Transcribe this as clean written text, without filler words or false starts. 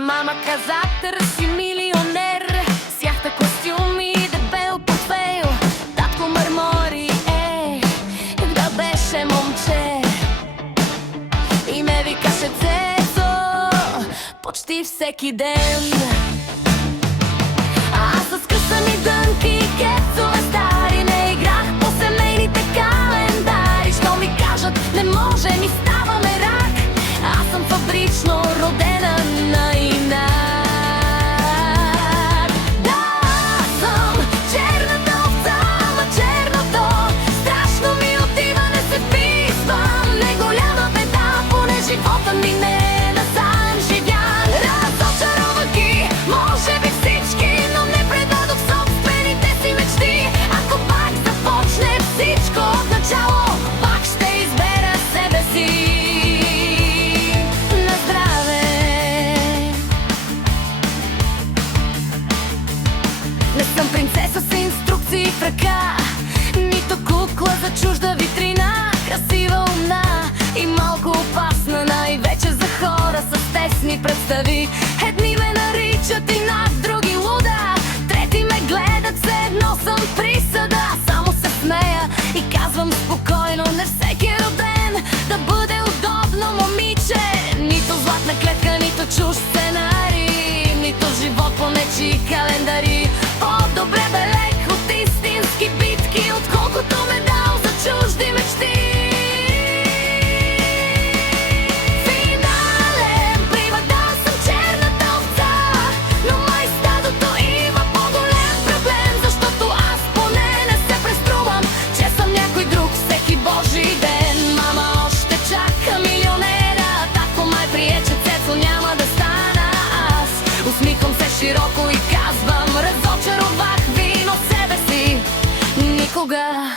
Мама каза, търси милионер, сяхта костюми и дебел портфейл. Татко мърмори, да беше момче и ме викаше Цецо почти всеки ден. Аз с късани дънки и кецове стари не играх по семейните календари. Що ми кажат, не може, ми ставаме рак. Аз съм фабрично родена на инат. Да, аз съм черната овца, ама черното страшно ми отива, не се вписвам. Не голяма беда, поне живота ми не е назаем живян. Разочаровах ги, може би всички, но не предадох собствените си мечти. Ако пак започне всичко от начало, пак ще избера себе си. На здраве! Не съм принцеса с инструкции в ръка, нито кукла за чужда витрина. Красива, умна и малко опасна, най-вече за хора с тесни представи. Едни ме наричат инак, други луда, трети ме гледат, все едно съм присъда. Само се смея и казвам спокойно, не всеки е роден да бъде удобно момиче. Нито златна клетка, нито чужд сценарий, нито живот по нечии календари. По-добре далеч от истински битки, отколкото медал за чужди мечти. Финален приват, да, съм черната овца, но май стадото има по-голем проблем, защото аз поне не се преструвам, че съм някой друг всеки божий ден. Мама още чака милионера, татко май прие, че Цецо няма да стана аз. Усмихвам се широко и казвам, разочаровах ви, но себе си никога.